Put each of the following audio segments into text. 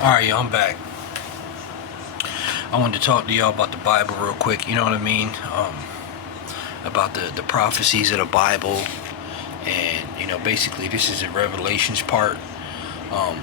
Alright, y'all, I'm back. I wanted to talk to y'all about the Bible real quick, you know what I mean? About the prophecies of the Bible. And, basically this is a Revelations part.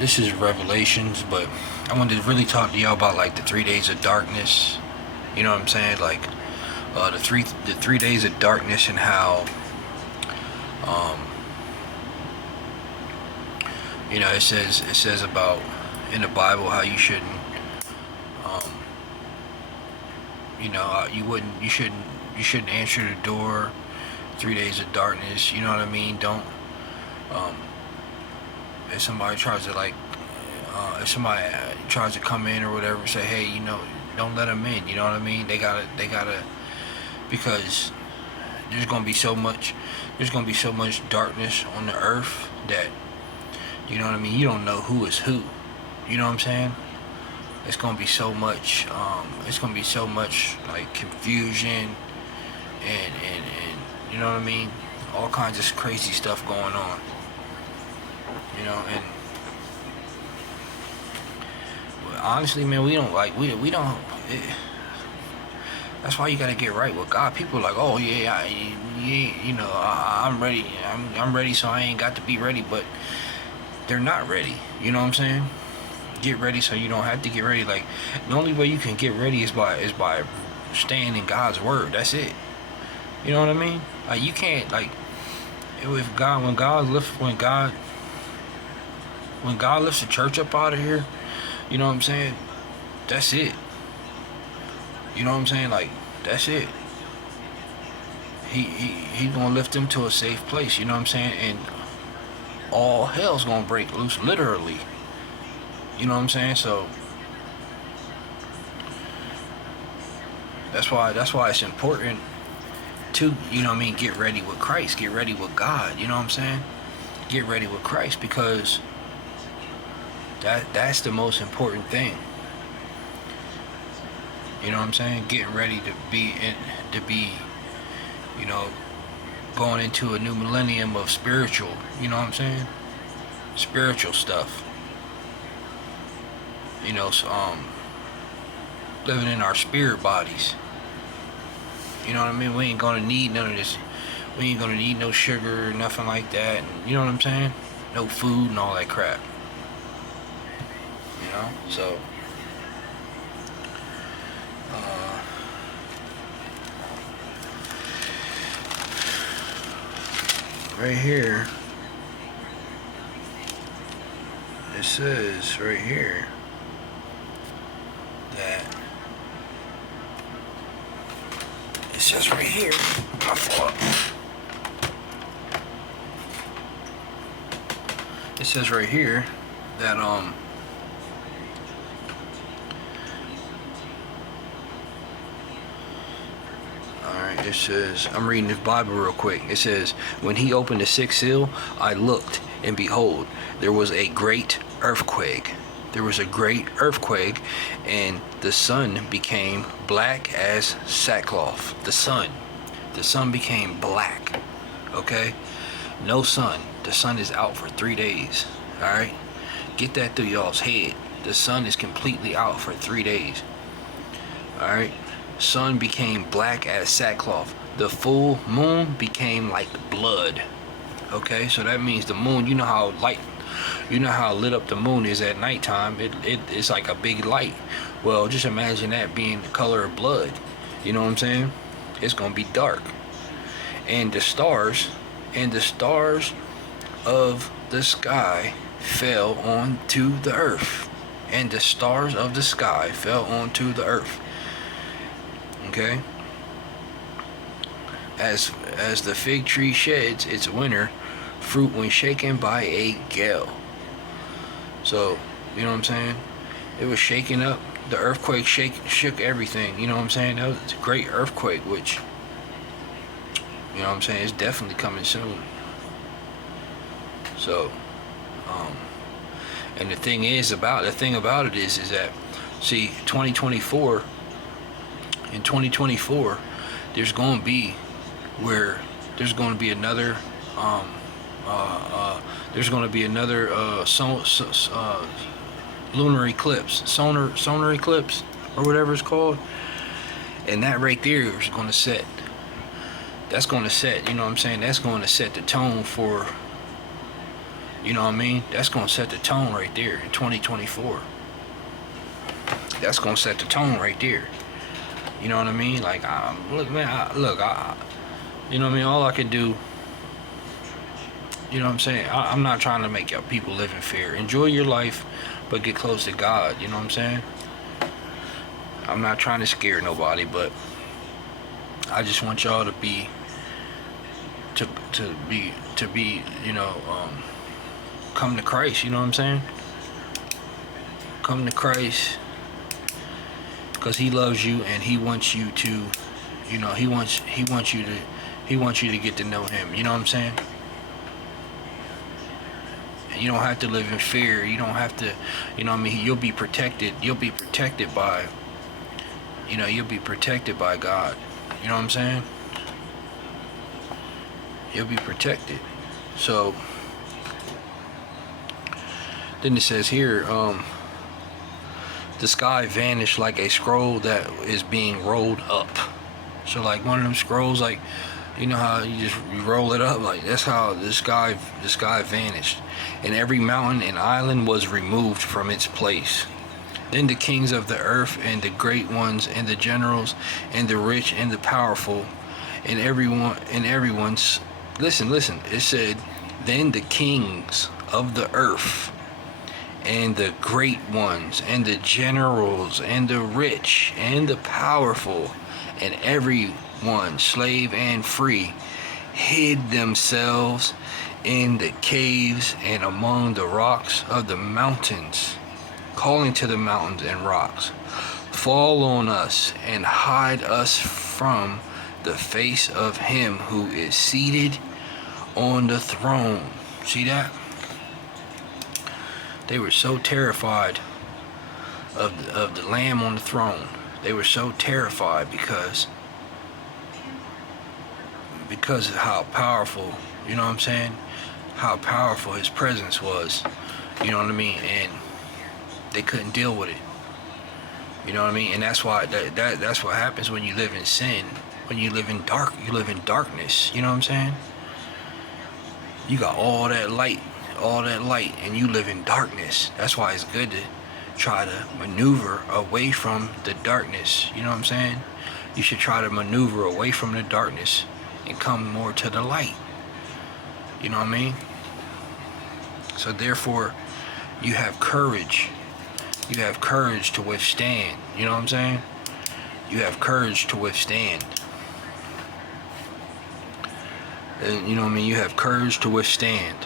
This is Revelations, but I wanted to really talk to y'all about, like, the 3 days of darkness. You know what I'm saying? Like, the three days of darkness, and how, it says about in the Bible how you shouldn't, um, you shouldn't answer the door. 3 days of darkness. You know what I mean? Don't. Um, if somebody tries to come in or whatever, say, hey, don't let them in. You know what I mean? They gotta, because there's gonna be so much. There's gonna be so much darkness on the earth that, you know what I mean. You don't know who is who. You know what I'm saying? It's gonna be so much. It's gonna be so much, like, confusion and you know what I mean. All kinds of crazy stuff going on. And honestly, man, we don't like we don't. That's why you gotta get right with God. People are like, oh yeah, I'm ready. I'm ready, so I ain't got to be ready. But they're not ready. You know what I'm saying? Get ready so you don't have to get ready. Like, the only way you can get ready is by staying in God's word. That's it. You know what I mean? Like, you can't, like, if God when God lifts the church up out of here, you know what I'm saying? That's it. You know what I'm saying? Like, that's it. He's gonna lift them to a safe place. You know what I'm saying? And all hell's gonna break loose, literally. You know what I'm saying? So that's why it's important to, you know what I mean, get ready with Christ, get ready with God. You know what I'm saying? Get ready with Christ, because that's the most important thing. You know what I'm saying? Getting ready to be, you know, going into a new millennium of spiritual, you know what I'm saying? Spiritual stuff. So, living in our spirit bodies. You know what I mean? We ain't gonna need none of this. We ain't gonna need no sugar or nothing like that. And, you know what I'm saying? No food and all that crap. So, right here, it says right here that it says right here, my fault. It says right here that it says, I'm reading this Bible real quick. It says, when he opened the sixth seal, I looked, and behold, there was a great earthquake. There was a great earthquake, and the sun became black as sackcloth. The sun became black. Okay? No sun. The sun is out for 3 days. Alright? Get that through y'all's head. The sun is completely out for 3 days. Alright? Sun became black as sackcloth. The full moon became like blood. Okay, so that means the moon, you know how lit up the moon is at nighttime. It's like a big light. Well, just imagine that being the color of blood. You know what I'm saying? It's gonna be dark. And the stars of the sky fell onto the earth. And the stars of the sky fell onto the earth. Okay? As the fig tree sheds its winter fruit when shaken by a gale. So, you know what I'm saying? It was shaking up. The earthquake shook everything. You know what I'm saying? That was a great earthquake, which, you know what I'm saying, it's definitely coming soon. So, and the thing about it is that, see, 2024. In 2024, there's going to be another there's going to be another lunar eclipse, solar eclipse, or whatever it's called. And that right there is going to set. That's going to set. You know what I'm saying? That's going to set the tone for. You know what I mean? That's going to set the tone right there in 2024. That's going to set the tone right there. You know what I mean? Like, look, man, you know what I mean? All I can do, you know what I'm saying? I'm not trying to make y'all people live in fear. Enjoy your life, but get close to God. You know what I'm saying? I'm not trying to scare nobody, but I just want y'all to be, you know, come to Christ. You know what I'm saying? Come to Christ, because He loves you and He wants you to, you know, He wants you to get to know Him. You know what I'm saying? And you don't have to live in fear. You don't have to, you know what I mean? You'll be protected. You'll be protected by, you know, you'll be protected by God. You know what I'm saying? You'll be protected. So then it says here, the sky vanished like a scroll that is being rolled up. So like one of them scrolls, like, you know how you roll it up, like that's how the sky vanished, and every mountain and island was removed from its place. Then the kings of the earth and the great ones and the generals and the rich and the powerful and everyone's listen, it said, then the kings of the earth and the great ones and the generals and the rich and the powerful and everyone, slave and free, hid themselves in the caves and among the rocks of the mountains, calling to the mountains and rocks, fall on us and hide us from the face of Him who is seated on the throne. See that? They were so terrified of the Lamb on the throne. They were so terrified because of how powerful, you know what I'm saying? How powerful His presence was. You know what I mean? And they couldn't deal with it. You know what I mean? And that's why that's what happens when you live in sin. When you live in darkness. You know what I'm saying? You got all that light, and you live in darkness. That's why it's good to try to maneuver away from the darkness. You know what I'm saying? You should try to maneuver away from the darkness and come more to the light. You know what I mean? So therefore, you have courage. You have courage to withstand. You know what I'm saying? You have courage to withstand. And you know what I mean? You have courage to withstand.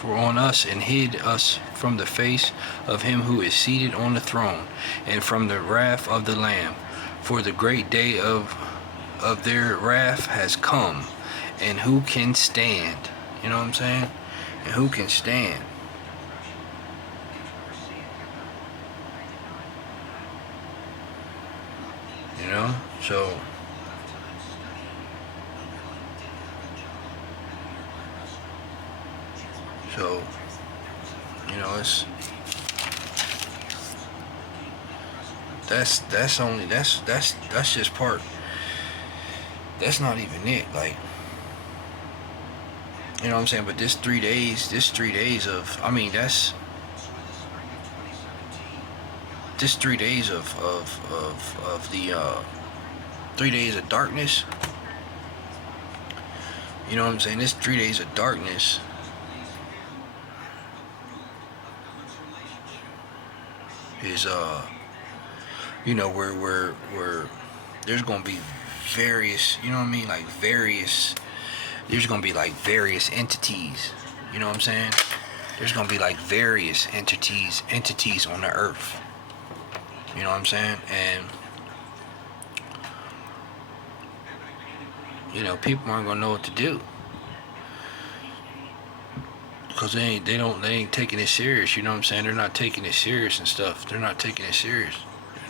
For on us and hid us from the face of Him who is seated on the throne, and from the wrath of the Lamb. For the great day of their wrath has come, and who can stand? You know what I'm saying? And who can stand? You know? So you know, it's that's just part. That's not even it. Like, you know what I'm saying? But this 3 days of, I mean, this 3 days of the 3 days of darkness. You know what I'm saying? This 3 days of darkness is you know, where there's gonna be various, you know what I mean, like there's gonna be like various entities, you know what I'm saying? There's gonna be like various entities on the earth, you know what I'm saying? And you know, people aren't gonna know what to do, because they ain't taking it serious. You know what I'm saying? They're not taking it serious and stuff. They're not taking it serious.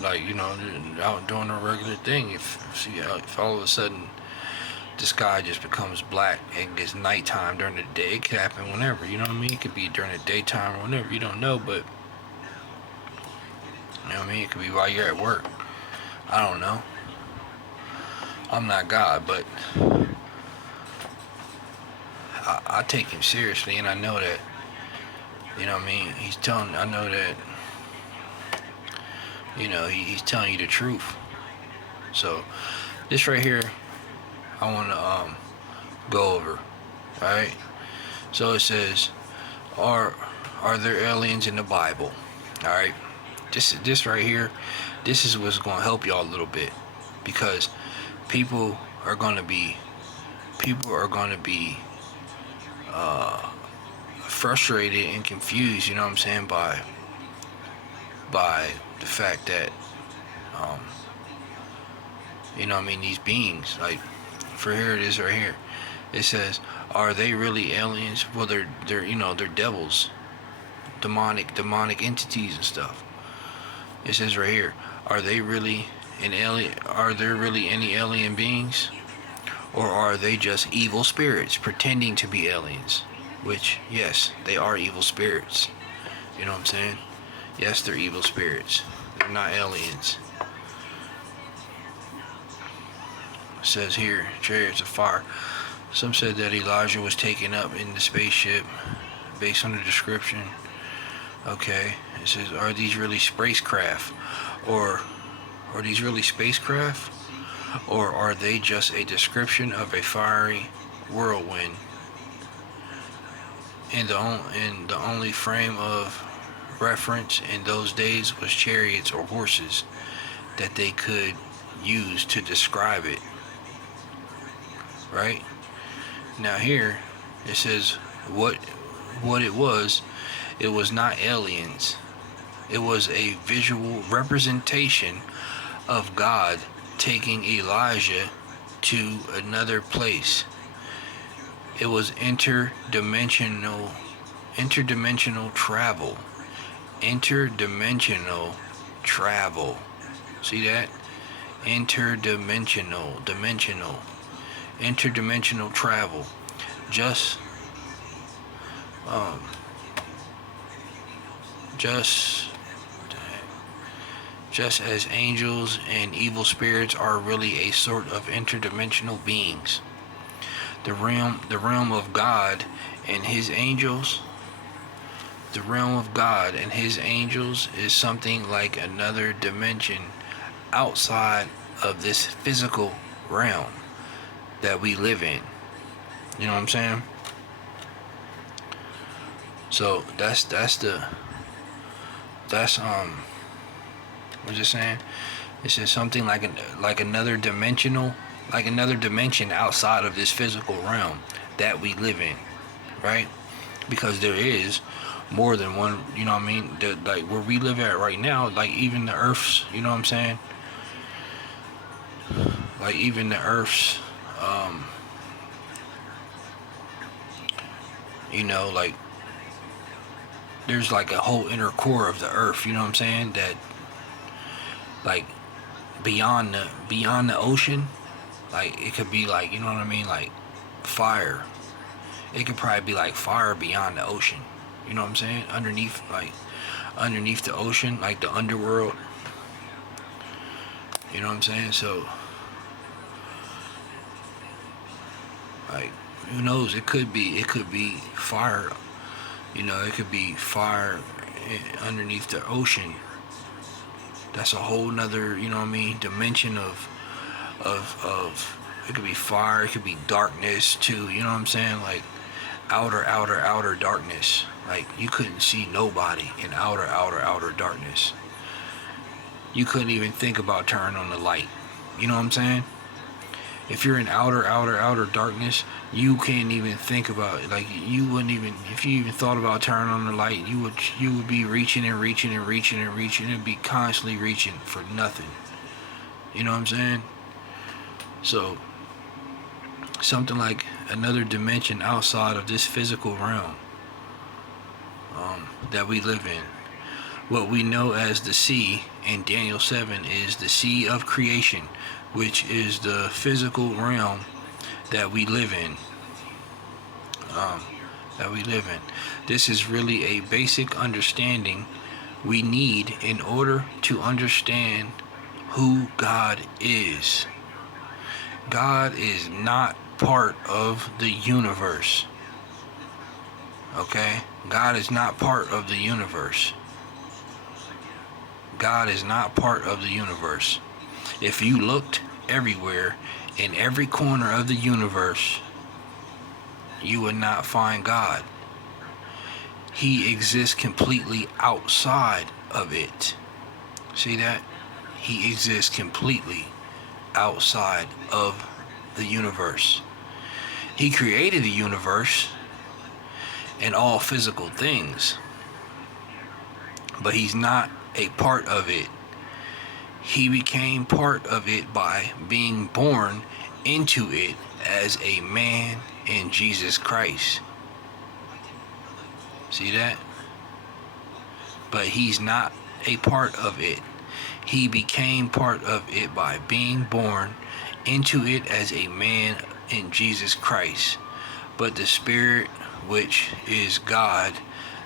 Like, you know, they're out doing a regular thing. If all of a sudden the sky just becomes black and gets nighttime during the day, it could happen whenever. You know what I mean? It could be during the daytime or whenever. You don't know, but You know what I mean? It could be while you're at work. I don't know. I'm not God, but I take him seriously, and I know that, you know what I mean? I know that, he's telling you the truth. So, this right here, I want to go over, alright? So it says, are there aliens in the Bible? Alright? This right here, this is what's going to help y'all a little bit, because people are going to be frustrated and confused, you know what I'm saying, by the fact that you know what I mean, these beings, like, for here it is right here. It says, are they really aliens? Well, they're they're devils, demonic entities and stuff. It says right here, are they really an alien? Are there really any alien beings? Or are they just evil spirits pretending to be aliens? Which, yes, they are evil spirits. You know what I'm saying? Yes, they're evil spirits. They're not aliens. It says here, chariots of fire. Some said that Elijah was taken up in the spaceship based on the description. Okay, it says, are these really spacecraft? Or are these really spacecraft? Or are they just a description of a fiery whirlwind? And the only frame of reference in those days was chariots or horses that they could use to describe it. Right? Now here it says what it was not aliens. It was a visual representation of God taking Elijah to another place. It was interdimensional travel. Interdimensional travel. See that? Interdimensional travel. Just as angels and evil spirits are really a sort of interdimensional beings. The realm of God and his angels. The realm of God and his angels is something like another dimension outside of this physical realm that we live in. You know what I'm saying? So that's what's it saying? It says something like another dimension outside of this physical realm that we live in, right? Because there is more than one, you know what I mean? Like where we live at right now, like even the Earth's, you know what I'm saying? Like even the Earth's, like there's like a whole inner core of the Earth, you know what I'm saying? That like beyond the ocean, like it could be like, you know what I mean, like fire. It could probably be like fire beyond the ocean. You know what I'm saying? Underneath the ocean, like the underworld. You know what I'm saying? So like who knows? It could be fire. It could be fire underneath the ocean. That's a whole nother, you know what I mean, dimension of it could be fire, it could be darkness too, you know what I'm saying? Like outer darkness. Like you couldn't see nobody in outer darkness. You couldn't even think about turning on the light. You know what I'm saying? If you're in outer darkness, you can't even think about it. Like you wouldn't even, if you even thought about turning on the light, you would be reaching and be constantly reaching for nothing. You know what I'm saying? So something like another dimension outside of this physical realm that we live in. What we know as the sea in Daniel 7 is the sea of creation, which is the physical realm that we live in. This is really a basic understanding we need in order to understand who God is. God is not part of the universe. Okay? God is not part of the universe. God is not part of the universe. If you looked everywhere, in every corner of the universe, you would not find God. He exists completely outside of it. See that? He exists completely outside of the universe. He created the universe and all physical things, but he's not a part of it. He became part of it by being born into it as a man in Jesus Christ. See that? But he's not a part of it. He became part of it by being born into it as a man in Jesus Christ. But the Spirit, which is God,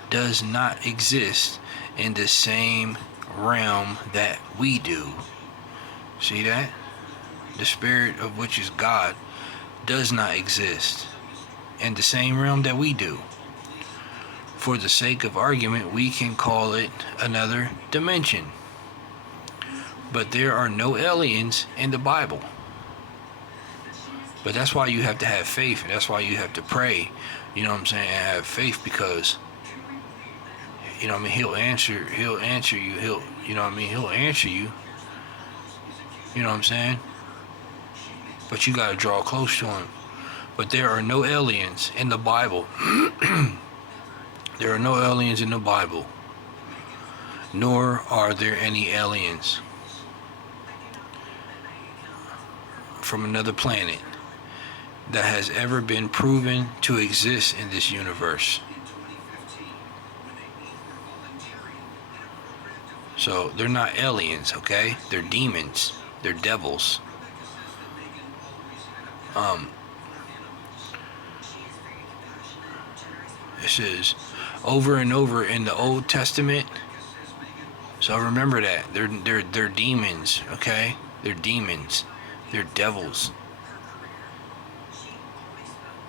does not exist in the same realm that we do. See that? The Spirit of which is God does not exist in the same realm that we do. For the sake of argument, we can call it another dimension. But there are no aliens in the Bible. But that's why you have to have faith, and that's why you have to pray, you know what I'm saying, and have faith, because, you know what I mean, he'll answer you, you know what I mean, he'll answer you, you know what I'm saying, but you got to draw close to him. But there are no aliens in the Bible. There are no aliens in the Bible, nor are there any aliens from another planet that has ever been proven to exist in this universe. So they're not aliens, okay? They're demons. They're devils. It says over and over in the Old Testament. So remember that they're demons, okay? They're demons. They're devils.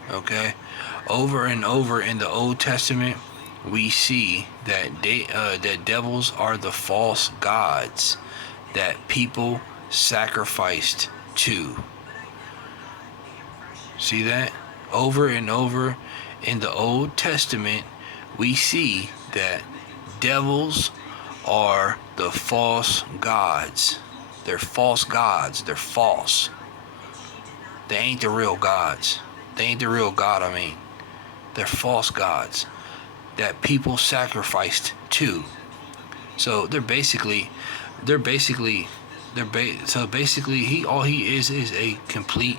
Okay, over and over in the Old Testament, we see that that devils are the false gods that people sacrificed to. See that? Over and over in the Old Testament, we see that devils are the false gods. They're false gods. They're false. They ain't the real gods. They ain't the real God, I mean. They're false gods that people sacrificed to. So basically all he is a complete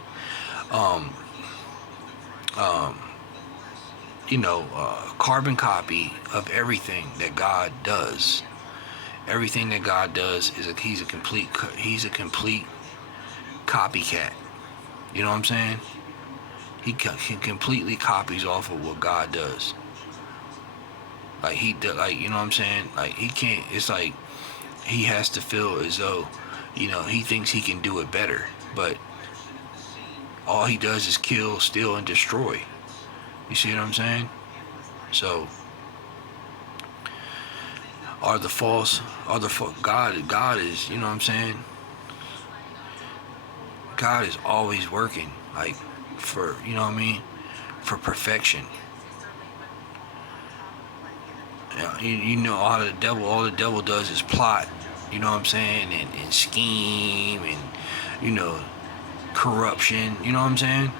carbon copy of everything that God does. Everything that God does is he's a complete copycat. You know what I'm saying? He completely copies off of what God does. Like you know what I'm saying? Like he can't. It's like he has to feel as though, he thinks he can do it better, but all he does is kill, steal, and destroy. You see what I'm saying? So God is, you know what I'm saying? God is always working, like, for, you know what I mean, for perfection. All the devil does is plot, you know what I'm saying, and scheme, and corruption, you know what I'm saying.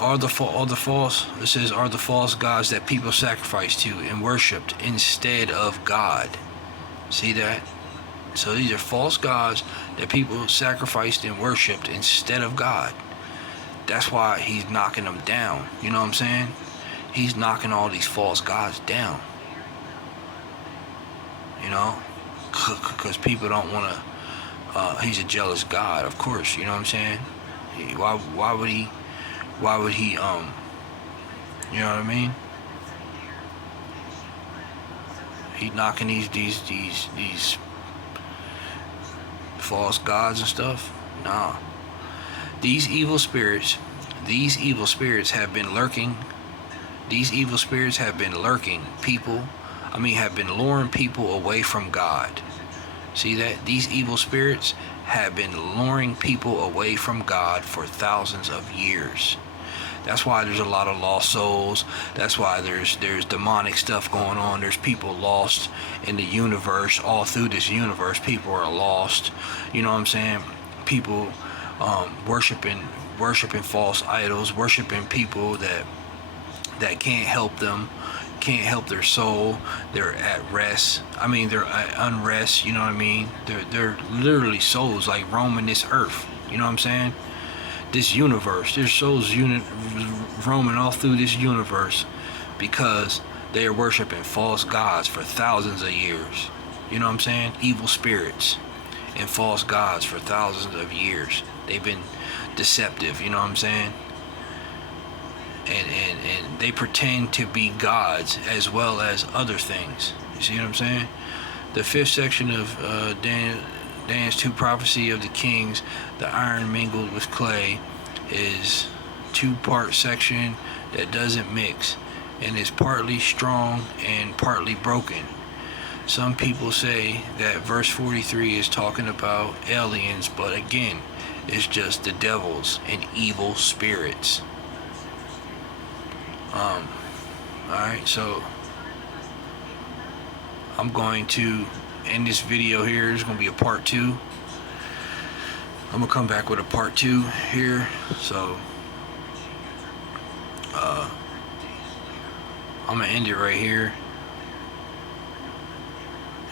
Are the false gods that people sacrifice to and worshipped instead of God. See that? So these are false gods that people sacrificed and worshipped instead of God. That's why he's knocking them down. You know what I'm saying? He's knocking all these false gods down. Because people don't want to. He's a jealous God, of course. You know what I'm saying? Why would he? You know what I mean? He's knocking these false gods and stuff. Nah. These evil spirits have been lurking. These evil spirits have been lurking people. Have been luring people away from God. See that? These evil spirits have been luring people away from God for thousands of years. That's why there's a lot of lost souls. That's why there's demonic stuff going on. There's people lost in the universe. All through this universe, people are lost. You know what I'm saying? People worshiping false idols, worshiping people that can't help them, can't help their soul. They're at rest. They're at unrest. You know what I mean? They're literally souls like roaming this earth. You know what I'm saying? This universe. There's souls roaming all through this universe because they are worshiping false gods for thousands of years. You know what I'm saying? Evil spirits and false gods for thousands of years. They've been deceptive. You know what I'm saying? And they pretend to be gods as well as other things. You see what I'm saying? The fifth section of Daniel's 2 prophecy of the kings, the iron mingled with clay, is 2-part section that doesn't mix and is partly strong and partly broken. Some people say that verse 43 is talking about aliens, but again, it's just the devils and evil spirits. Alright, so I'm going to end this video here. There's going to be a part 2. I'm going to come back with a part 2 here. So I'm going to end it right here.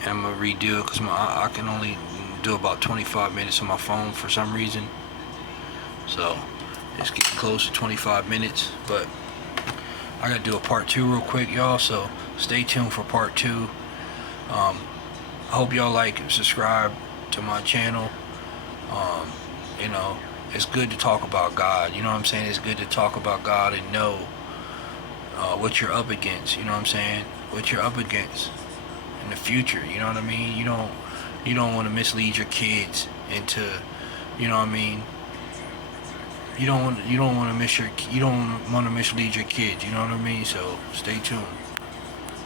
And I'm going to redo it because I can only do about 25 minutes on my phone for some reason. So it's getting close to 25 minutes. But I gotta do a part 2 real quick, y'all, so stay tuned for part 2. I hope y'all like and subscribe to my channel. You know, it's good to talk about God. You know what I'm saying? It's good to talk about God and know what you're up against. You know what I'm saying? What you're up against in the future. You know what I mean? You don't want to mislead your kids into, you know what I mean? You don't want to mislead your kids, you know what I mean? So stay tuned.